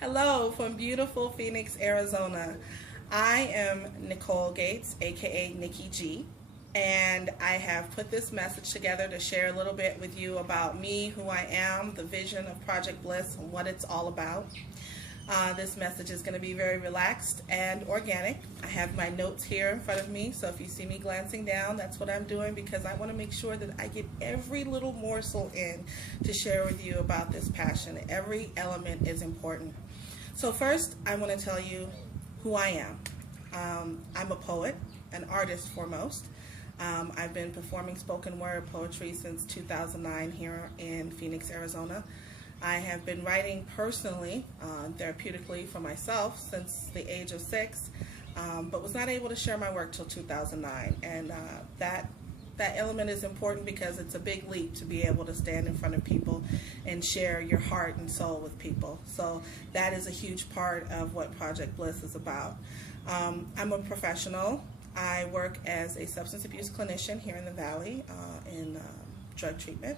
Hello from beautiful Phoenix, Arizona. I am Nicole Gates, aka Nikki G, and I have put this message together to share a little bit with you about me, who I am, the vision of Project Bliss, and what it's all about. This message is going to be very relaxed and organic. I have my notes here in front of me, so if you see me glancing down, that's what I'm doing because I want to make sure that I get every little morsel in to share with you about this passion. Every element is important. So first, I want to tell you who I am. I'm a poet, an artist foremost. I've been performing spoken word poetry since 2009 here in Phoenix, Arizona. I have been writing personally, therapeutically for myself since the age of 6, but was not able to share my work till 2009. And that element is important because it's a big leap to be able to stand in front of people and share your heart and soul with people. So that is a huge part of what Project Bliss is about. I'm a professional. I work as a substance abuse clinician here in the Valley in drug treatment.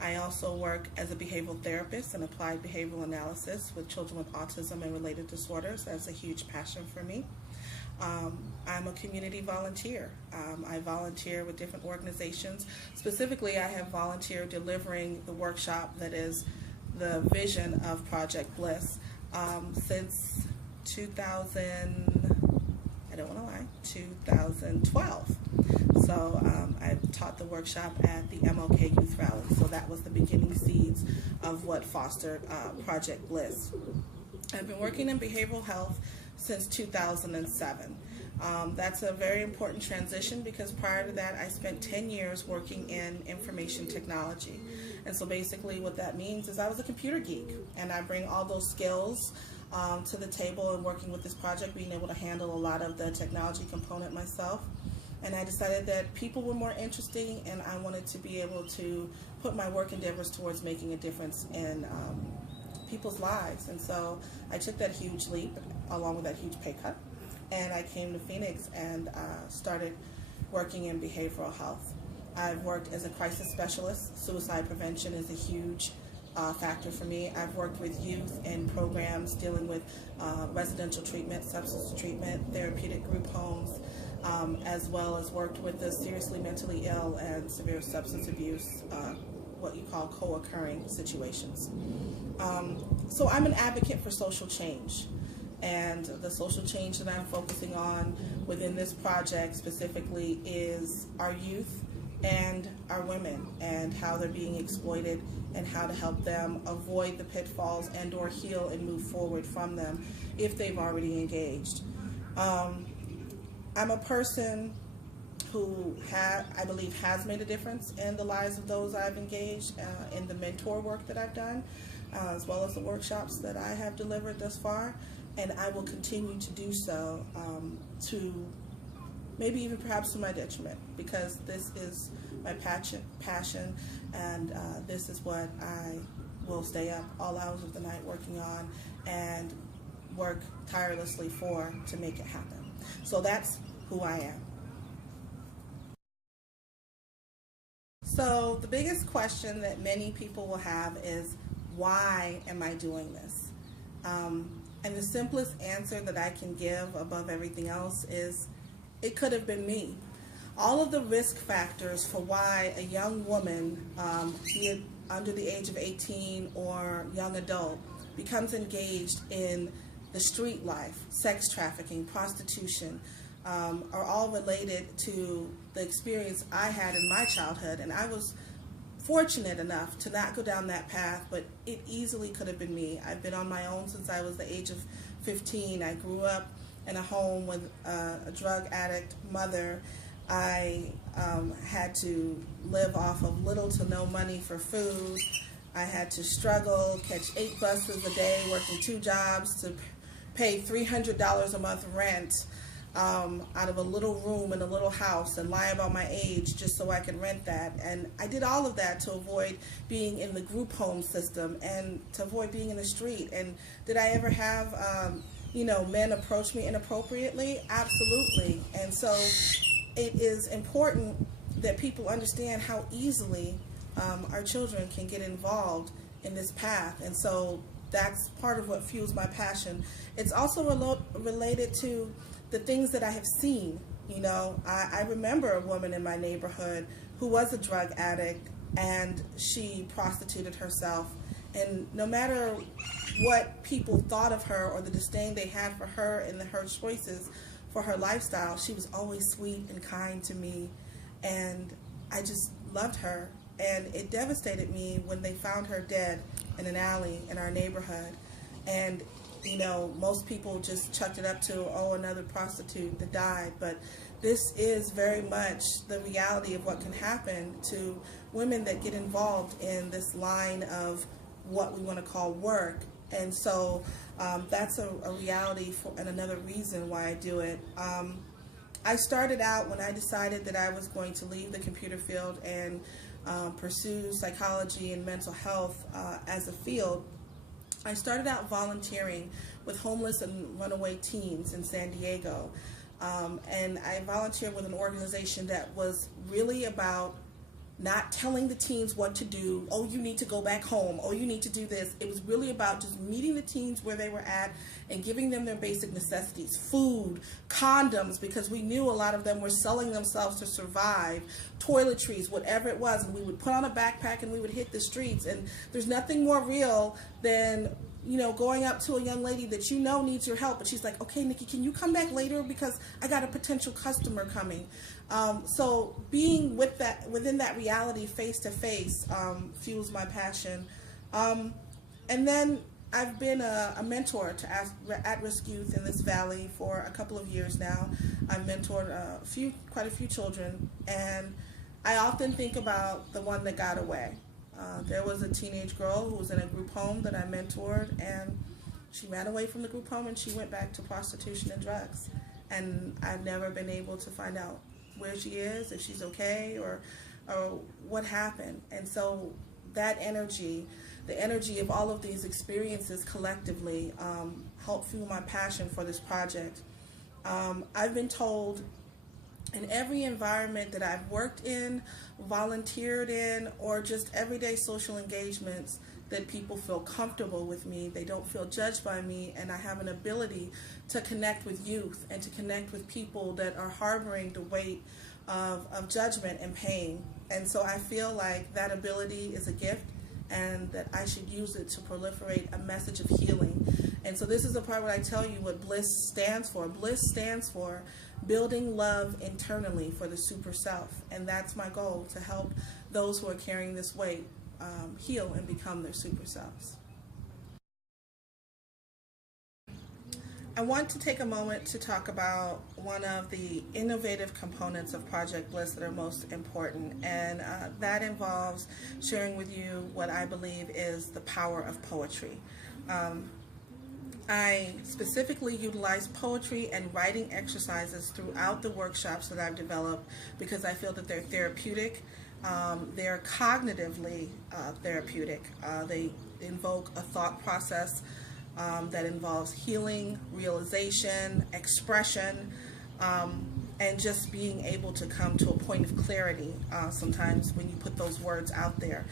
I also work as a behavioral therapist and applied behavioral analysis with children with autism and related disorders. That's a huge passion for me. I'm a community volunteer. I volunteer with different organizations. Specifically, I have volunteered delivering the workshop that is the vision of Project Bliss since 2012. So I taught the workshop at the MLK Youth Rally. So that was the beginning seeds of what fostered Project Bliss. I've been working in behavioral health since 2007. That's a very important transition because prior to that I spent 10 years working in information technology. And so basically what that means is I was a computer geek, and I bring all those skills to the table in working with this project, being able to handle a lot of the technology component myself. And I decided that people were more interesting, and I wanted to be able to put my work endeavors towards making a difference in people's lives. And so I took that huge leap along with that huge pay cut, and I came to Phoenix and started working in behavioral health. I've worked as a crisis specialist. Suicide prevention is a huge factor for me. I've worked with youth in programs dealing with residential treatment, substance treatment, therapeutic group homes, as well as worked with the seriously mentally ill and severe substance abuse, what you call co-occurring situations. So I'm an advocate for social change, and the social change that I'm focusing on within this project specifically is our youth and our women, and how they're being exploited and how to help them avoid the pitfalls and or heal and move forward from them if they've already engaged. I'm a person who I believe has made a difference in the lives of those I've engaged in the mentor work that I've done, as well as the workshops that I have delivered thus far, and I will continue to do so to maybe even perhaps to my detriment, because this is my passion, and this is what I will stay up all hours of the night working on and work tirelessly for to make it happen. So that's who I am. So the biggest question that many people will have is, why am I doing this? And the simplest answer that I can give above everything else is, it could have been me. All of the risk factors for why a young woman, be it under the age of 18 or young adult, becomes engaged in the street life, sex trafficking, prostitution, are all related to the experience I had in my childhood. And I was fortunate enough to not go down that path, but it easily could have been me. I've been on my own since I was the age of 15. I grew up in a home with a drug addict mother. I had to live off of little to no money for food. I had to struggle, catch 8 buses a day, working 2 jobs to pay $300 a month rent out of a little room in a little house, and lie about my age just so I could rent that. And I did all of that to avoid being in the group home system and to avoid being in the street. And did I ever have men approach me inappropriately? Absolutely. And so it is important that people understand how easily our children can get involved in this path. And so that's part of what fuels my passion. It's also related to the things that I have seen. You know, I remember a woman in my neighborhood who was a drug addict, and she prostituted herself. And no matter what people thought of her or the disdain they had for her and her choices for her lifestyle, she was always sweet and kind to me, and I just loved her. And it devastated me when they found her dead in an alley in our neighborhood. And you know, most people just chucked it up to, oh, another prostitute that died. But this is very much the reality of what can happen to women that get involved in this line of what we want to call work. And so that's a reality and another reason why I do it. I started out when I decided that I was going to leave the computer field and pursue psychology and mental health as a field. I started out volunteering with homeless and runaway teens in San Diego. And I volunteered with an organization that was really about not telling the teens what to do. Oh, you need to go back home. Oh, you need to do this. It was really about just meeting the teens where they were at and giving them their basic necessities, food, condoms, because we knew a lot of them were selling themselves to survive, toiletries, whatever it was. And we would put on a backpack and we would hit the streets. And there's nothing more real than, you know, going up to a young lady that you know needs your help, but she's like, okay, Nikki, can you come back later because I got a potential customer coming. So being within that reality face to face fuels my passion. And then I've been a mentor to at-risk youth in this valley for a couple of years now. I've mentored quite a few children, and I often think about the one that got away. There was a teenage girl who was in a group home that I mentored, and she ran away from the group home and she went back to prostitution and drugs. And I've never been able to find out where she is, if she's okay, or what happened. And so that energy, the energy of all of these experiences collectively help fuel my passion for this project. I've been told in every environment that I've worked in, volunteered in, or just everyday social engagements, that people feel comfortable with me, they don't feel judged by me, and I have an ability to connect with youth and to connect with people that are harboring the weight of judgment and pain. And so I feel like that ability is a gift and that I should use it to proliferate a message of healing. And so this is the part where I tell you what BLISS stands for. BLISS stands for building love internally for the super self. And that's my goal, to help those who are carrying this weight heal and become their super selves. I want to take a moment to talk about one of the innovative components of Project BLISS that are most important, and that involves sharing with you what I believe is the power of poetry. I specifically utilize poetry and writing exercises throughout the workshops that I've developed because I feel that they're therapeutic. They're cognitively therapeutic. They invoke a thought process that involves healing, realization, expression, and just being able to come to a point of clarity sometimes when you put those words out there.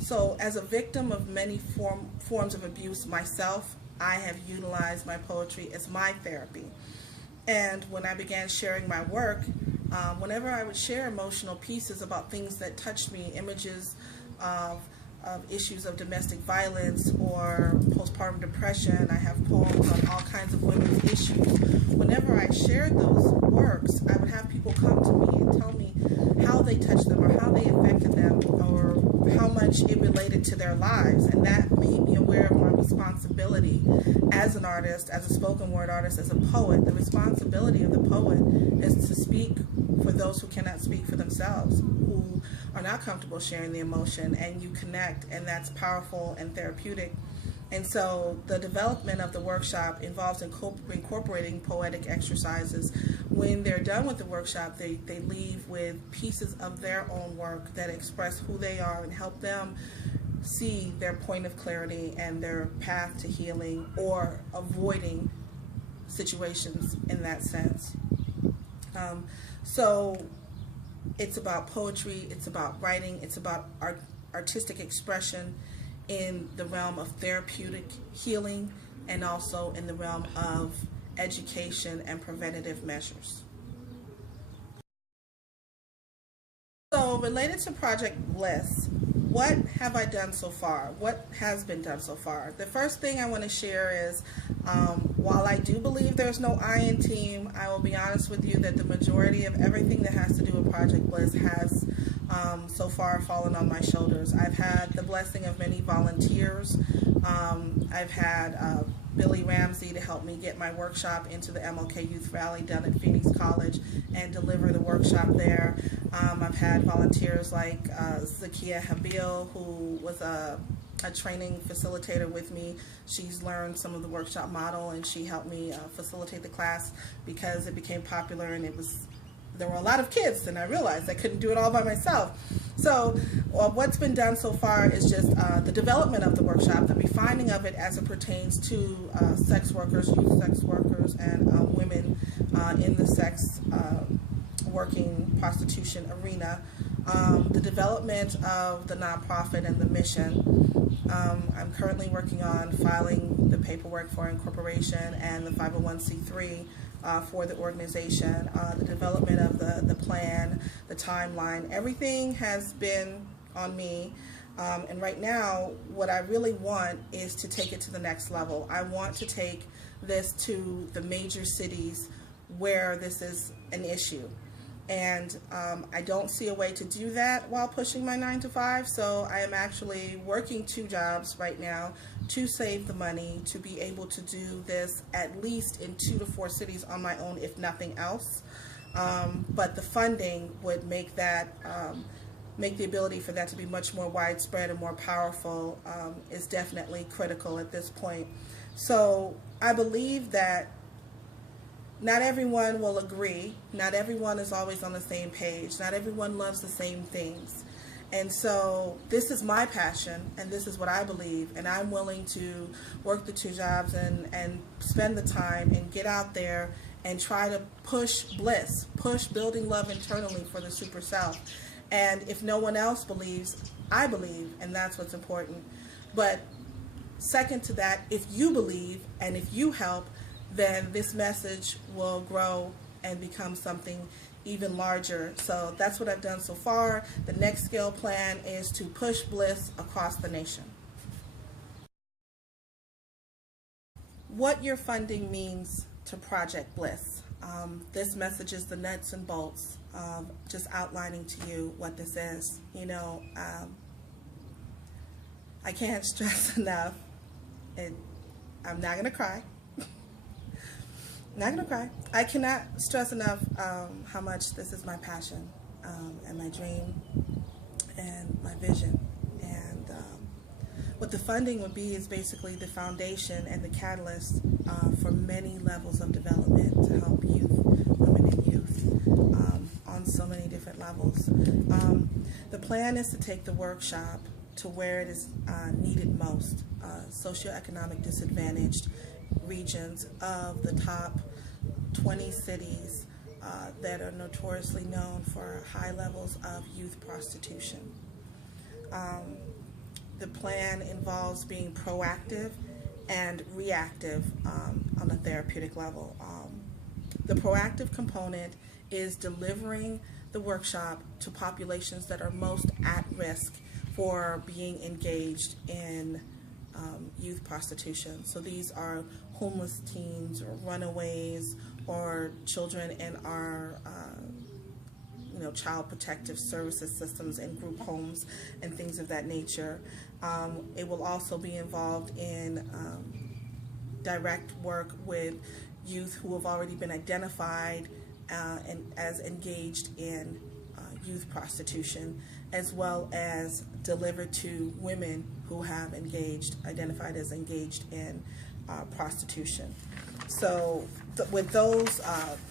So as a victim of many forms of abuse myself, I have utilized my poetry as my therapy. And when I began sharing my work, whenever I would share emotional pieces about things that touched me, images of issues of domestic violence or postpartum depression, I have poems on all kinds of women's issues. Whenever I shared those works, I would have people come to me and tell me how they touched them or how they affected them or how much it related to their lives. And that made me aware of my responsibility as an artist, as a spoken word artist, as a poet. The responsibility of the poet is to speak for those who cannot speak for themselves, who are not comfortable sharing the emotion, and you connect, and that's powerful and therapeutic. And so the development of the workshop involves incorporating poetic exercises. When they're done with the workshop, they leave with pieces of their own work that express who they are and help them see their point of clarity and their path to healing or avoiding situations in that sense. So it's about poetry, it's about writing, it's about artistic expression in the realm of therapeutic healing and also in the realm of education and preventative measures. So related to Project BLISS, what have I done so far? What has been done so far? The first thing I want to share is, while I do believe there's no I in team, I will be honest with you that the majority of everything that has to do with Project BLISS has so far fallen on my shoulders. I've had the blessing of many volunteers. I've had Billy Ramsey to help me get my workshop into the MLK Youth Rally down at Phoenix College and deliver the workshop there. I've had volunteers like Zakia Habil, who was a training facilitator with me. She's learned some of the workshop model and she helped me facilitate the class because it became popular and there were a lot of kids and I realized I couldn't do it all by myself. So what's been done so far is just the development of the workshop, the refining of it as it pertains to sex workers, youth sex workers, and women in the sex working prostitution arena, the development of the nonprofit and the mission. I'm currently working on filing the paperwork for incorporation and the 501c3 for the organization, the development of the plan, the timeline. Everything has been on me. And right now, what I really want is to take it to the next level. I want to take this to the major cities where this is an issue. And I don't see a way to do that while pushing my 9-to-5, so I am actually working 2 jobs right now to save the money to be able to do this at least in 2 to 4 cities on my own, if nothing else. But the funding would make that, make the ability for that to be much more widespread and more powerful is definitely critical at this point. So I believe that not everyone will agree. Not everyone is always on the same page. Not everyone loves the same things. And so this is my passion and this is what I believe, and I'm willing to work the 2 jobs and spend the time and get out there and try to push BLISS, push building love internally for the Super South. And if no one else believes, I believe, and that's what's important. But second to that, if you believe and if you help, then this message will grow and become something even larger. So that's what I've done so far. The next scale plan is to push BLISS across the nation. What your funding means to Project BLISS. This message is the nuts and bolts of just outlining to you what this is. You know, I can't stress enough. I'm not gonna cry. Not gonna cry. I cannot stress enough how much this is my passion and my dream and my vision. And what the funding would be is basically the foundation and the catalyst for many levels of development to help youth, women and youth on so many different levels. The plan is to take the workshop to where it is needed most, socioeconomic disadvantaged regions of the top 20 cities that are notoriously known for high levels of youth prostitution. The plan involves being proactive and reactive on a therapeutic level. The proactive component is delivering the workshop to populations that are most at risk for being engaged in youth prostitution. So these are homeless teens or runaways or children in our child protective services systems and group homes and things of that nature. It will also be involved in direct work with youth who have already been identified and as engaged in youth prostitution, as well as delivered to women who have identified as engaged in prostitution. So with those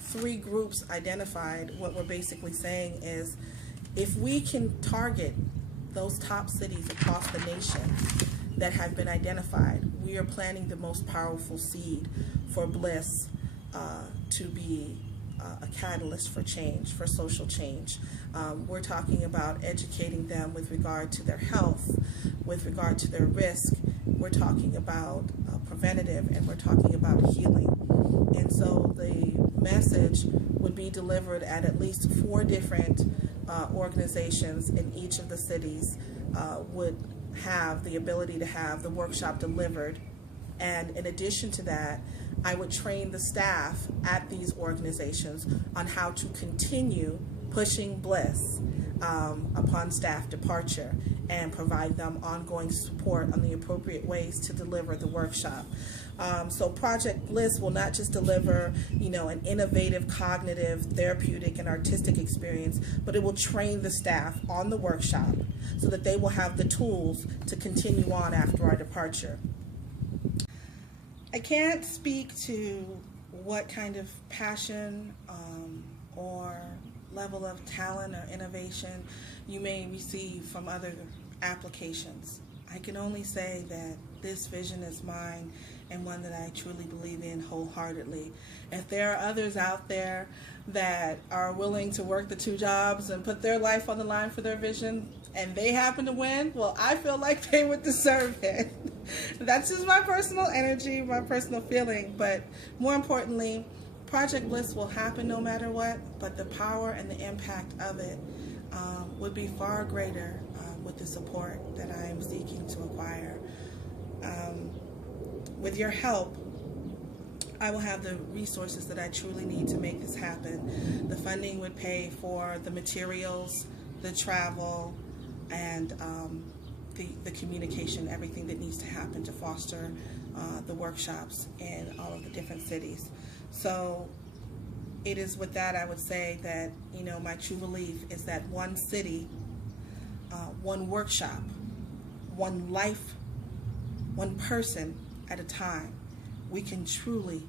3 groups identified, what we're basically saying is if we can target those top cities across the nation that have been identified, we are planting the most powerful seed for BLISS to be a catalyst for change, for social change. We're talking about educating them with regard to their health, with regard to their risk. We're talking about preventative, and we're talking about healing. And so the message would be delivered at least 4 different organizations in each of the cities would have the ability to have the workshop delivered. And in addition to that, I would train the staff at these organizations on how to continue pushing BLISS upon staff departure and provide them ongoing support on the appropriate ways to deliver the workshop. So Project BLISS will not just deliver, an innovative, cognitive, therapeutic, and artistic experience, but it will train the staff on the workshop so that they will have the tools to continue on after our departure. I can't speak to what kind of passion or level of talent or innovation you may receive from other applications. I can only say that this vision is mine and one that I truly believe in wholeheartedly. If there are others out there that are willing to work the 2 jobs and put their life on the line for their vision, and they happen to win, well, I feel like they would deserve it. That's just my personal energy, my personal feeling. But more importantly, Project BLISS will happen no matter what, but the power and the impact of it would be far greater with the support that I am seeking to acquire. With your help, I will have the resources that I truly need to make this happen. The funding would pay for the materials, the travel, and the communication, everything that needs to happen to foster the workshops in all of the different cities. So it is with that I would say that, my true belief is that one city, one workshop, one life, one person at a time, we can truly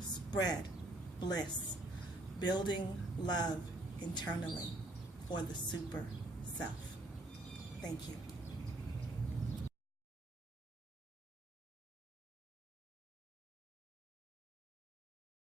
spread bliss, building love internally for the super self. Thank you.